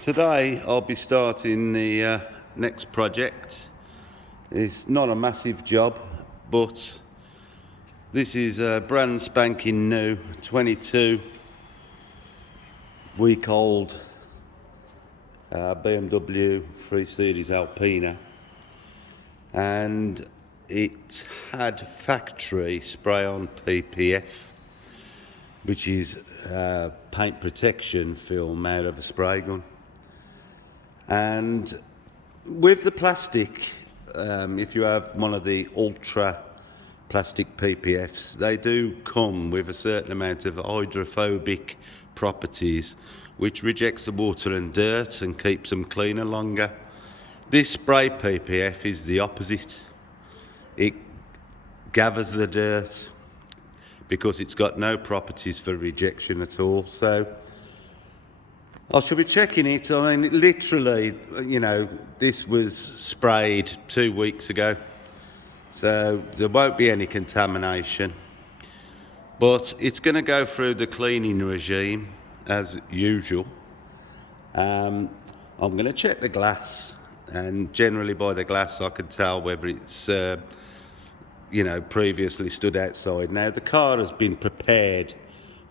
Today I'll be starting the next project. It's not a massive job, but this is a brand spanking new 22-week old BMW 3 Series Alpina, and it had factory spray on PPF, which is paint protection film out of a spray gun. And with the plastic, if you have one of the ultra plastic PPFs, they do come with a certain amount of hydrophobic properties which rejects the water and dirt and keeps them cleaner longer. This spray PPF is the opposite. It gathers the dirt because it's got no properties for rejection at all. So I shall be checking it. I mean, literally, this was sprayed 2 weeks ago, so there won't be any contamination. But it's going to go through the cleaning regime as usual. I'm going to check the glass, and generally by the glass I can tell whether it's previously stood outside. Now the car has been prepared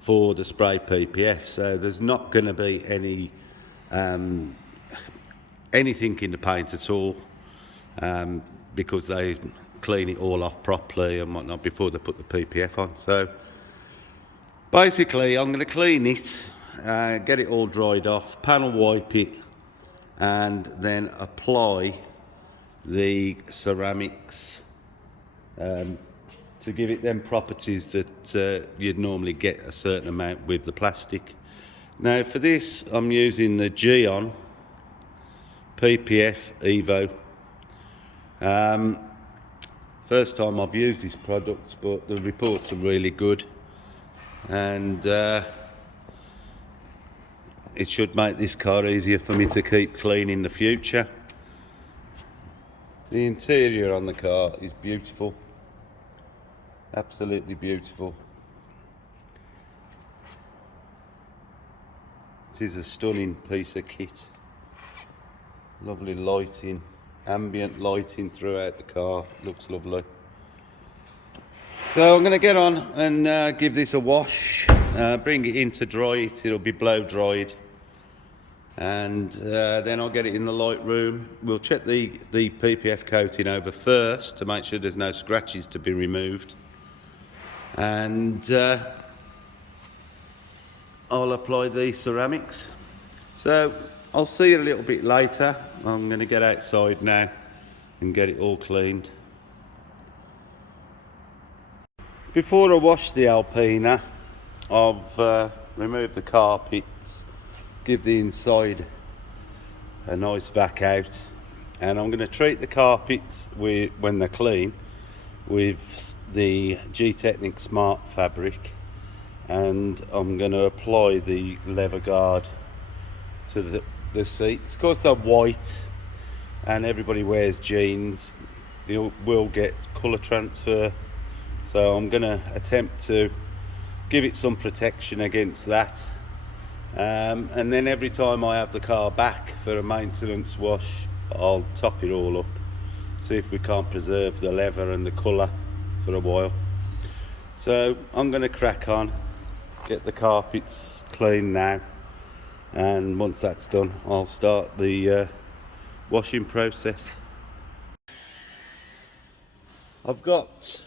for the spray PPF, so there's not going to be any anything in the paint at all, because they clean it all off properly and whatnot before they put the PPF on. So basically I'm going to clean it, get it all dried off, panel wipe it, and then apply the ceramics to give it them properties that you'd normally get a certain amount with the plastic. Now for this I'm using the Geon PPF Evo. First time I've used this product, but the reports are really good, and it should make this car easier for me to keep clean in the future. The interior on the car is beautiful. Absolutely beautiful. It is a stunning piece of kit. Lovely lighting, ambient lighting throughout the car. Looks lovely. So I'm going to get on and give this a wash, bring it in to dry it. It'll be blow dried, and then I'll get it in the light room. We'll check the PPF coating over first to make sure there's no scratches to be removed, and I'll apply the ceramics. So I'll see you a little bit later. I'm going to get outside now and get it all cleaned. Before I wash the Alpina, I've removed the carpets, give the inside a nice vac out, and I'm going to treat the carpets when they're clean with the G-Technic Smart fabric, and I'm going to apply the leather guard to the seats. Of course they're white and everybody wears jeans, you will get colour transfer, so I'm going to attempt to give it some protection against that, and then every time I have the car back for a maintenance wash, I'll top it all up, see if we can't preserve the leather and the colour for a while. So I'm going to crack on, get the carpets clean now, and once that's done I'll start the washing process. I've got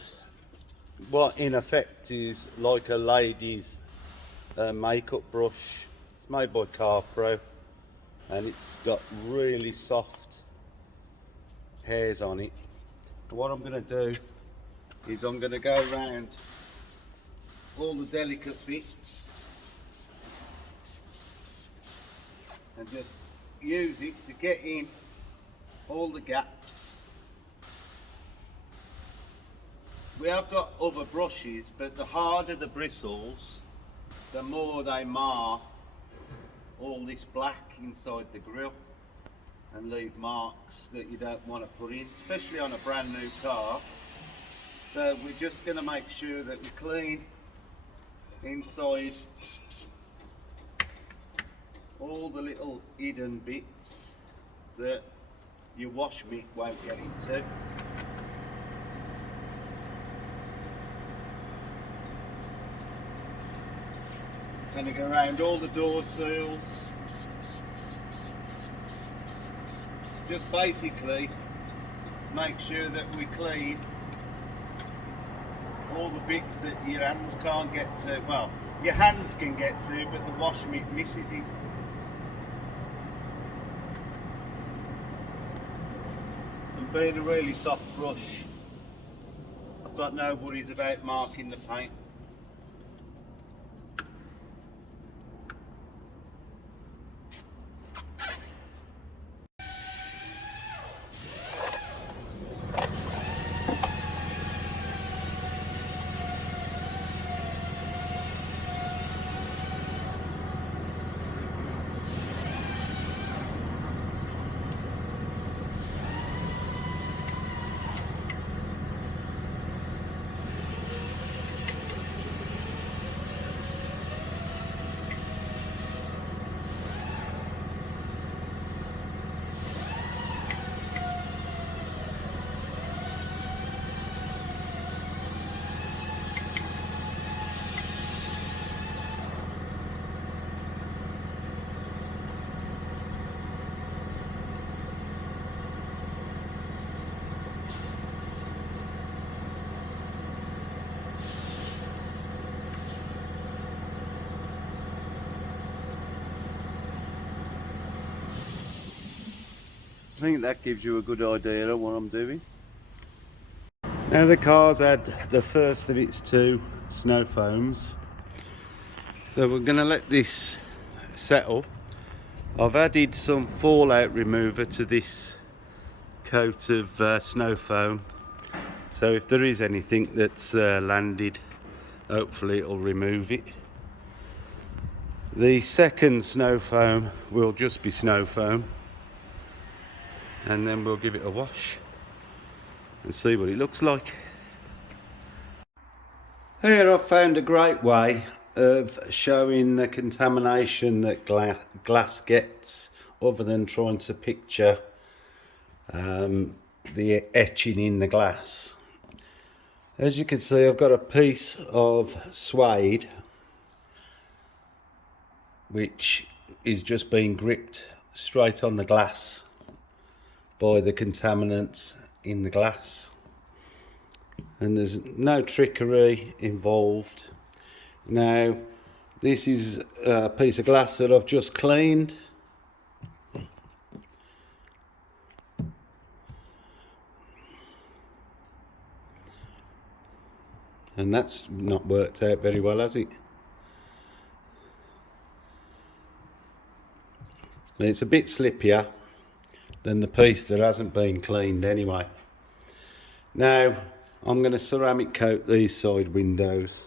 what in effect is like a lady's makeup brush. It's made by CarPro, and it's got really soft hairs on it. What I'm going to do is I'm going to go around all the delicate bits and just use it to get in all the gaps. We have got other brushes, but the harder the bristles, the more they mar all this black inside the grille and leave marks that you don't want to put in, especially on a brand new car. So we're just going to make sure that we clean inside all the little hidden bits that your wash mitt won't get into. Going to go around all the door seals. Just basically make sure that we clean all the bits that your hands can't get to. Well, your hands can get to, but the wash mitt misses it. And being a really soft brush, I've got no worries about marking the paint. I think that gives you a good idea of what I'm doing. Now the car's had the first of its two snow foams, so we're going to let this settle. I've added some fallout remover to this coat of snow foam, so if there is anything that's landed, hopefully it'll remove it. The second snow foam will just be snow foam, and then we'll give it a wash and see what it looks like. Here I've found a great way of showing the contamination that glass gets, other than trying to picture the etching in the glass. As you can see, I've got a piece of suede which is just being gripped straight on the glass by the contaminants in the glass, and there's no trickery involved. Now this is a piece of glass that I've just cleaned, and that's not worked out very well, has it? And it's a bit slippier than the piece that hasn't been cleaned anyway. Now I'm going to ceramic coat these side windows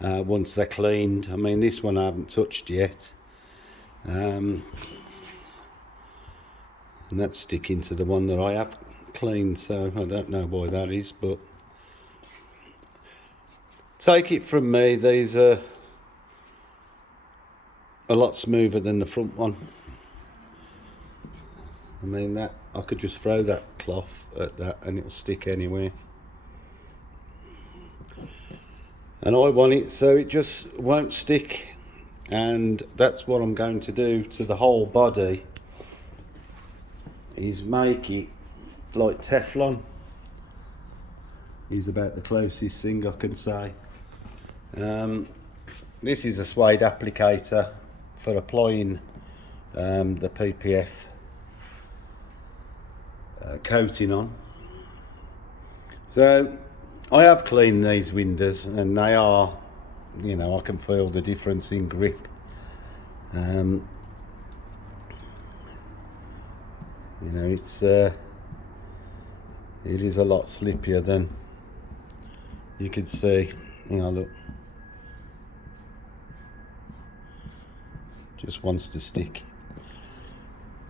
once they're cleaned. I mean, this one I haven't touched yet, and that's sticking to the one that I have cleaned, so I don't know why that is, but take it from me, these are a lot smoother than the front one. I mean, that I could just throw that cloth at that and it'll stick anywhere. And I want it so it just won't stick, and that's what I'm going to do to the whole body, is make it like Teflon. Is about the closest thing I can say. This is a suede applicator for applying the PPF coating on. So I have cleaned these windows and they are, you know, I can feel the difference in grip. You know, it is a lot slippier than you can see. You know, look, just wants to stick.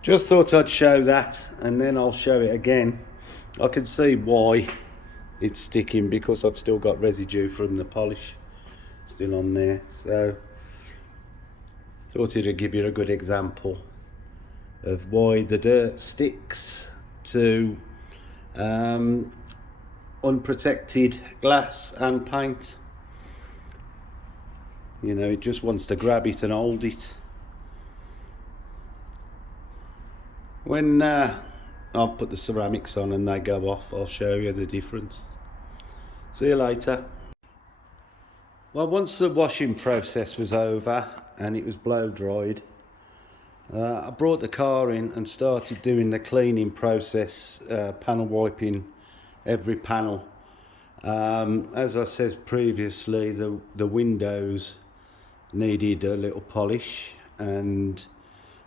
Just thought I'd show that, and then I'll show it again. I can see why it's sticking, because I've still got residue from the polish still on there. So Thought it'd give you a good example of why the dirt sticks to unprotected glass and paint. You know, it just wants to grab it and hold it. When I've put the ceramics on and they go off, I'll show you the difference. See you later. Well, once the washing process was over and it was blow dried, I brought the car in and started doing the cleaning process, panel wiping every panel. As I said previously, the windows needed a little polish and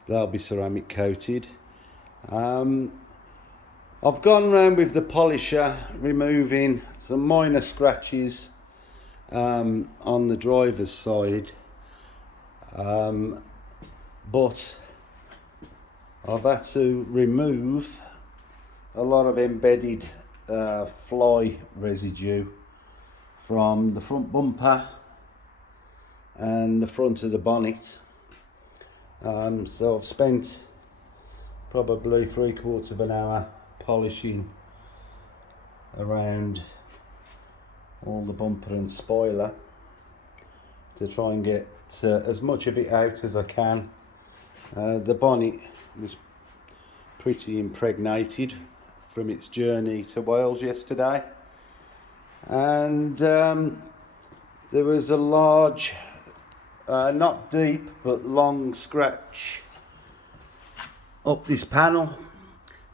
they'll be ceramic coated. I've gone round with the polisher, removing some minor scratches on the driver's side, but I've had to remove a lot of embedded fly residue from the front bumper and the front of the bonnet. So I've spent probably 3/4 of an hour polishing around all the bumper and spoiler to try and get as much of it out as I can. The bonnet was pretty impregnated from its journey to Wales yesterday, and there was a large, not deep but long scratch up this panel.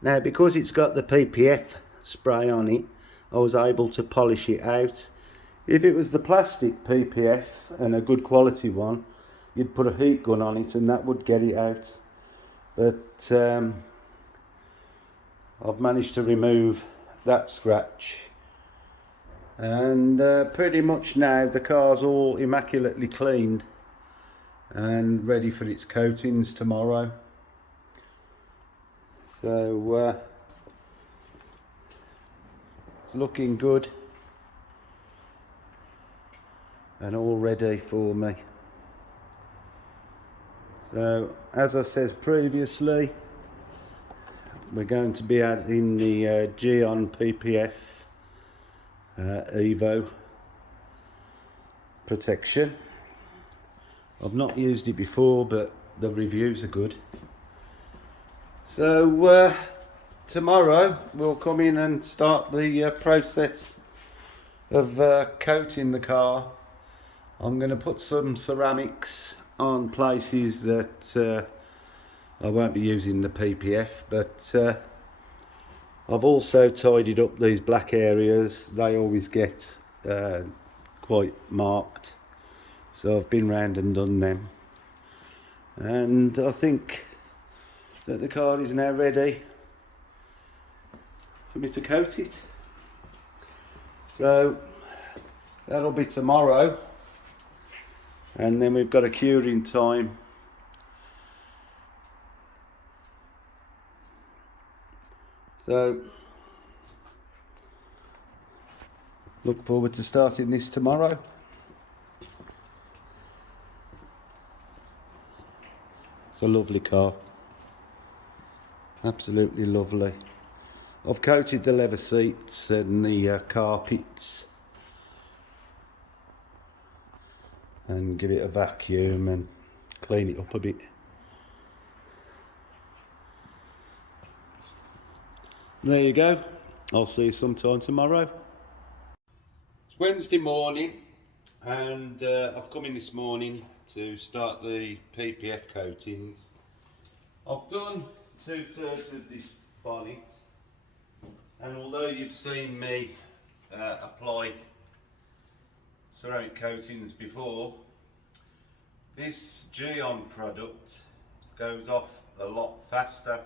Now, because it's got the PPF spray on it, I was able to polish it out. If it was the plastic PPF and a good quality one, you'd put a heat gun on it and that would get it out. But I've managed to remove that scratch, and pretty much now the car's all immaculately cleaned and ready for its coatings tomorrow. So it's looking good and all ready for me. So, as I said previously, we're going to be adding the Geon PPF Evo protection. I've not used it before, but the reviews are good. So tomorrow we'll come in and start the process of coating the car. I'm going to put some ceramics on places that I won't be using the PPF, but I've also tidied up these black areas. They always get quite marked, so I've been round and done them, and I think that the car is now ready for me to coat it. So that'll be tomorrow, and then we've got a curing time so look forward to starting this tomorrow. It's a lovely car, absolutely lovely. I've coated the leather seats and the carpets and give it a vacuum and clean it up a bit. There you go. I'll see you sometime tomorrow. It's Wednesday morning, and I've come in this morning to start the PPF coatings. I've done 2/3 of this bonnet, and although you've seen me apply ceramic coatings before, this Geon product goes off a lot faster.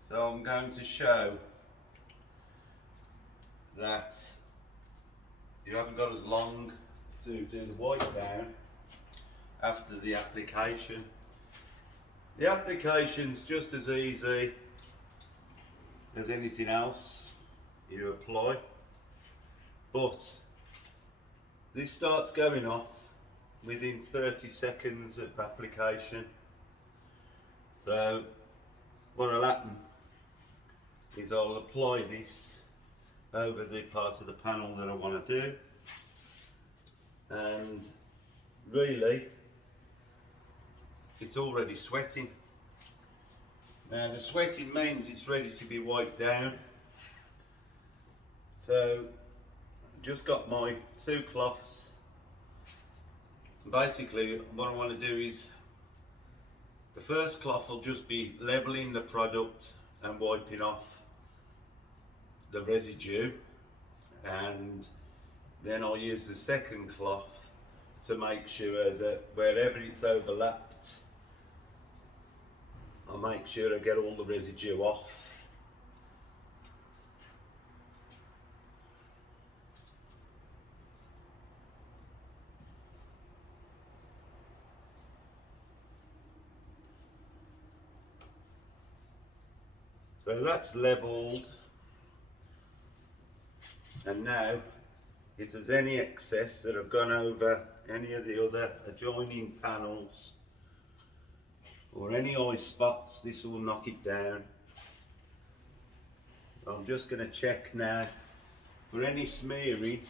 So I'm going to show that you haven't got as long to do the wipe down after the application. The application's just as easy as anything else you apply, but this starts going off within 30 seconds of application. So what will happen is I'll apply this over the part of the panel that I want to do, and really it's already sweating. Now the sweating means it's ready to be wiped down. So just got my two cloths. Basically what I want to do is the first cloth will just be leveling the product and wiping off the residue, and then I'll use the second cloth to make sure that wherever it's overlapped, I'll make sure I get all the residue off. So that's levelled, and now if there's any excess that have gone over any of the other adjoining panels or any eye spots, this will knock it down. I'm just going to check now for any smearing,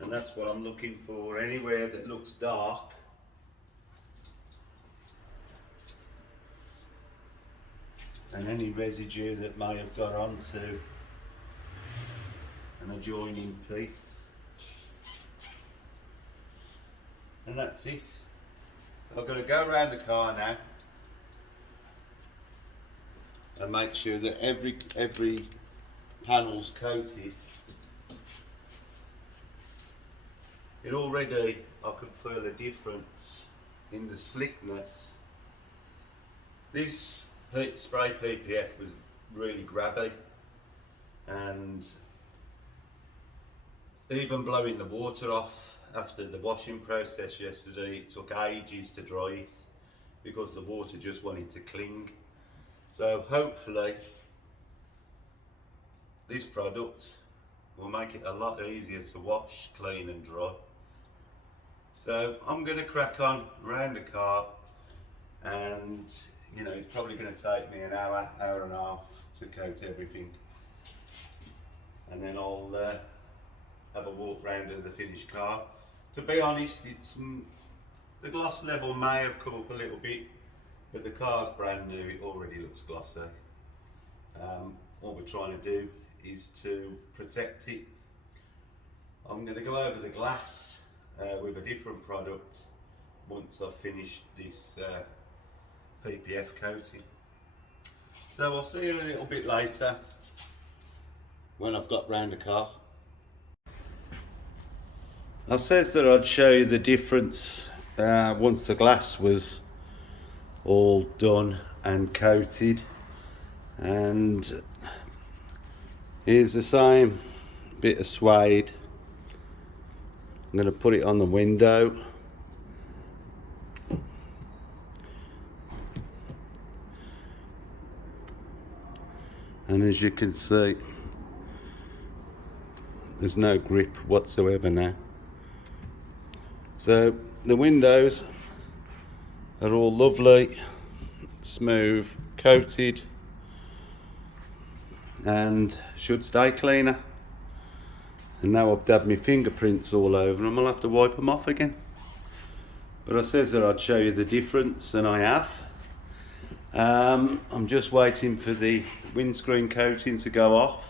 and that's what I'm looking for, anywhere that looks dark. And any residue that may have got onto an adjoining piece. And that's it. So I've got to go around the car now and make sure that every panel's coated. It already, I can feel a difference in the slickness. This spray PPF was really grabby, and even blowing the water off after the washing process yesterday, it took ages to dry it because the water just wanted to cling. So hopefully this product will make it a lot easier to wash, clean and dry. So I'm going to crack on around the car, and you know, it's probably going to take me an hour, hour and a half to coat everything, and then I'll have a walk round of the finished car. To be honest, it's the gloss level may have come up a little bit, but the car's brand new, it already looks glossy. What we're trying to do is to protect it. I'm going to go over the glass with a different product once I've finished this PPF coating. So I'll see you a little bit later when I've got round the car. I says that I'd show you the difference once the glass was all done and coated, and here's the same bit of suede. I'm going to put it on the window. And as you can see, there's no grip whatsoever now. So the windows are all lovely, smooth, coated, and should stay cleaner. And now I've dabbed my fingerprints all over them, I'll have to wipe them off again. But I says that I'd show you the difference, and I have. I'm just waiting for the windscreen coating to go off,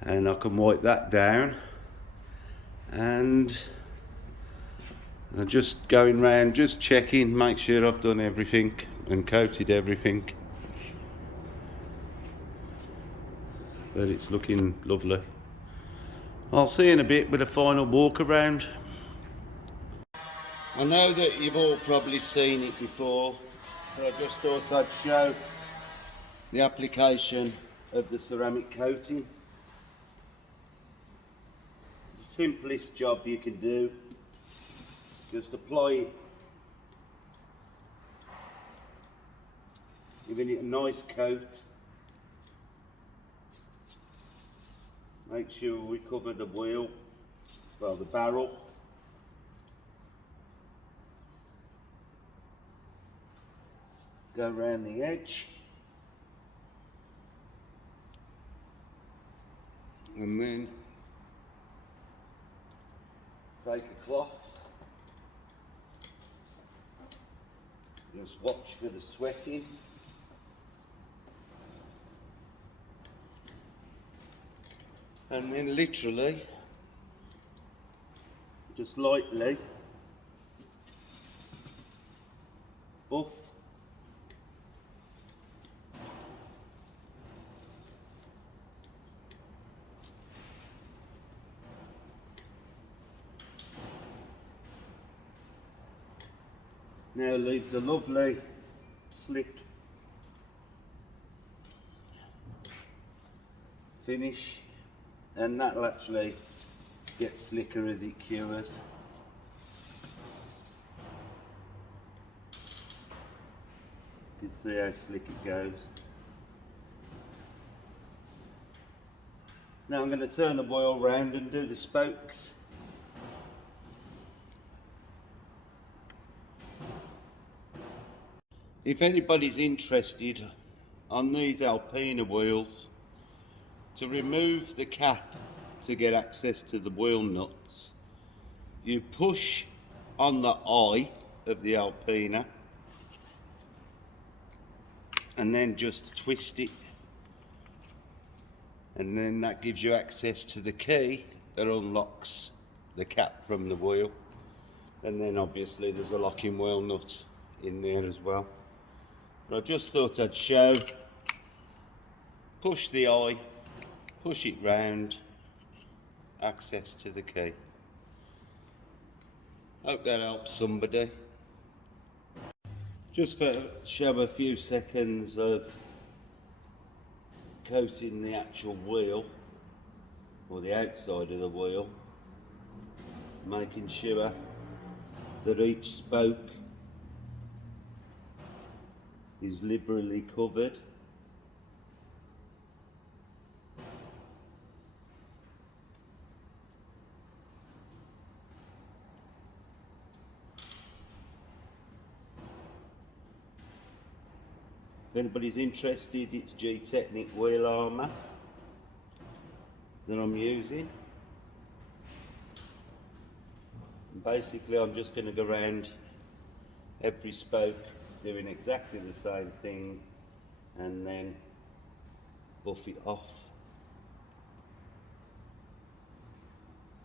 and I can wipe that down, and I'm just going round, just checking, make sure I've done everything and coated everything, but it's looking lovely. I'll see you in a bit with a final walk around. I know that you've all probably seen it before, but I just thought I'd show the application of the ceramic coating. It's the simplest job you can do. Just apply it, giving it a nice coat. Make sure we cover the wheel, well, the barrel. Go around the edge. And then take a cloth. Just watch for the sweating. And then literally, just lightly buff. Now leaves a lovely slick finish, and that'll actually get slicker as it cures. You can see how slick it goes. Now I'm going to turn the wheel round and do the spokes. If anybody's interested on these Alpina wheels, to remove the cap to get access to the wheel nuts, you push on the eye of the Alpina and then just twist it, and then that gives you access to the key that unlocks the cap from the wheel. And then obviously there's a locking wheel nut in there as well. But I just thought I'd show, push the eye, push it round, access to the key. Hope that helps somebody. Just for show a few seconds of coating the actual wheel, or the outside of the wheel, making sure that each spoke is liberally covered. If anybody's interested, it's G-Technic wheel armour that I'm using. And basically I'm just going to go around every spoke doing exactly the same thing and then buff it off.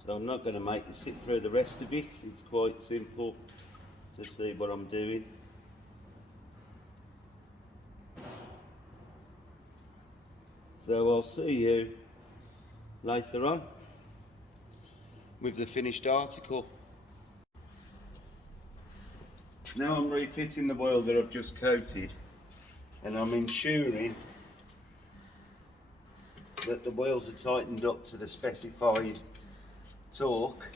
So I'm not going to make you sit through the rest of it, it's quite simple to see what I'm doing. So I'll see you later on with the finished article. Now I'm refitting the wheel that I've just coated, and I'm ensuring that the wheels are tightened up to the specified torque.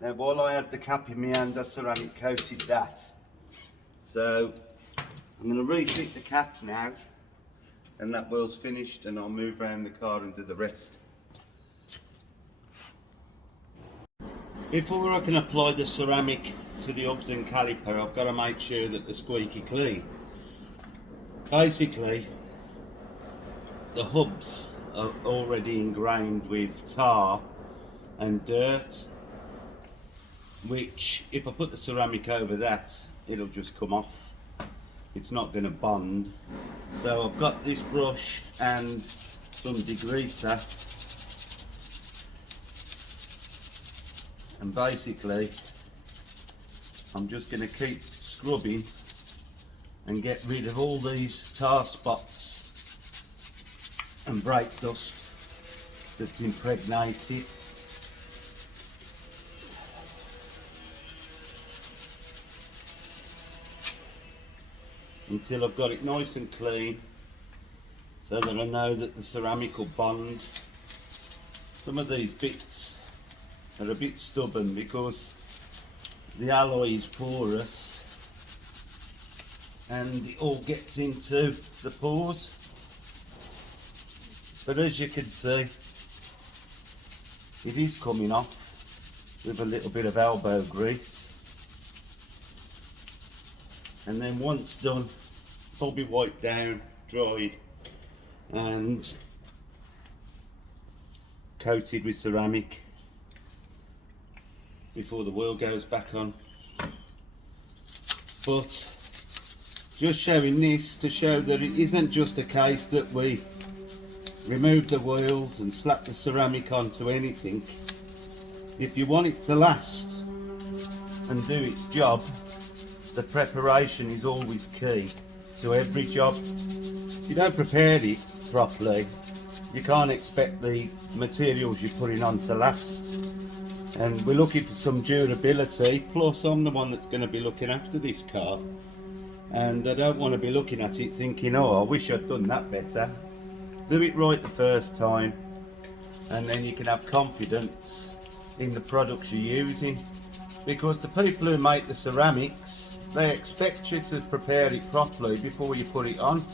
Now while I had the cap in my hand, I ceramic coated that. So I'm going to refit the cap now, and that wheel's finished, and I'll move around the car and do the rest. Before I can apply the ceramic to the hubs and caliper, I've got to make sure that they're squeaky clean. Basically, the hubs are already ingrained with tar and dirt, which if I put the ceramic over that, it'll just come off. It's not going to bond. So I've got this brush and some degreaser, and basically I'm just going to keep scrubbing and get rid of all these tar spots and brake dust that's impregnated. until I've got it nice and clean, so that I know that the ceramic will bond. Some of these bits are a bit stubborn because the alloy is porous and it all gets into the pores. But as you can see, it is coming off with a little bit of elbow grease. And then once done, it'll be wiped down, dried, and coated with ceramic before the wheel goes back on. But just showing this to show that it isn't just a case that we remove the wheels and slap the ceramic onto anything. If you want it to last and do its job, the preparation is always key to every job. If you don't prepare it properly, you can't expect the materials you're putting on to last. And we're looking for some durability, plus I'm the one that's going to be looking after this car, and I don't want to be looking at it thinking, oh, I wish I'd done that better. Do it right the first time, and then you can have confidence in the products you're using, because the people who make the ceramics, they expect you to prepare it properly before you put it on.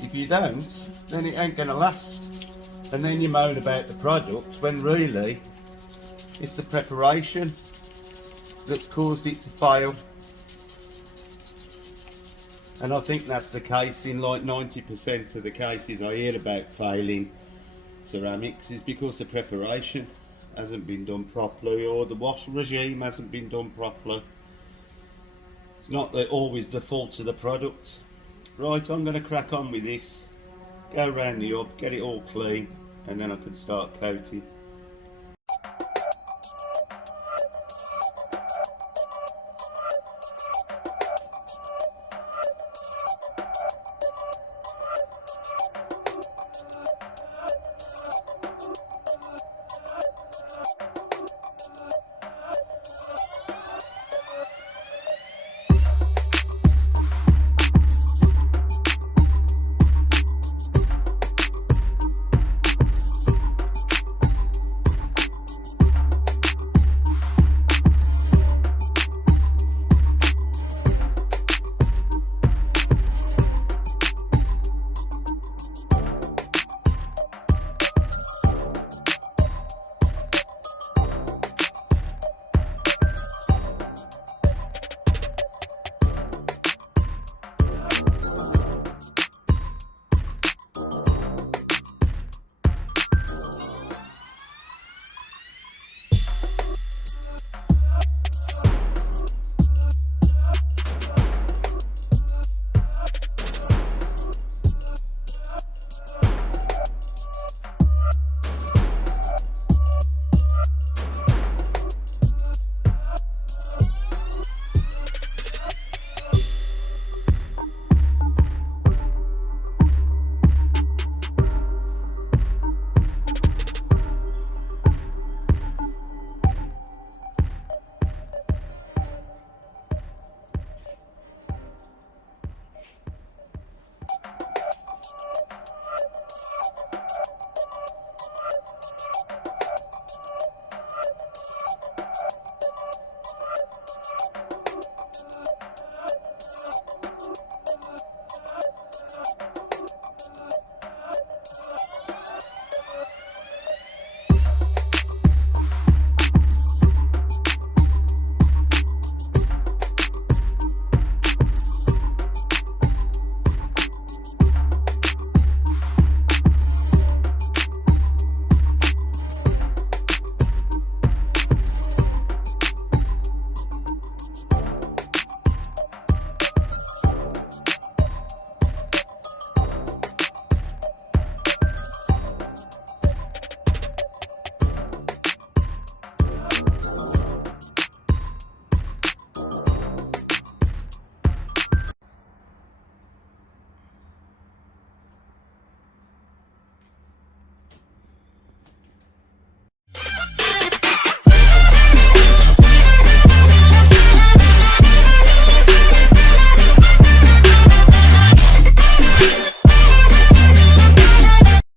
If you don't, then it ain't going to last, and then you moan about the product when really it's the preparation that's caused it to fail. And I think that's the case in like 90% of the cases I hear about failing ceramics, is because the preparation hasn't been done properly, or the wash regime hasn't been done properly. It's not always the fault of the product. Right, I'm going to crack on with this, go around the hub, get it all clean, and then I can start coating.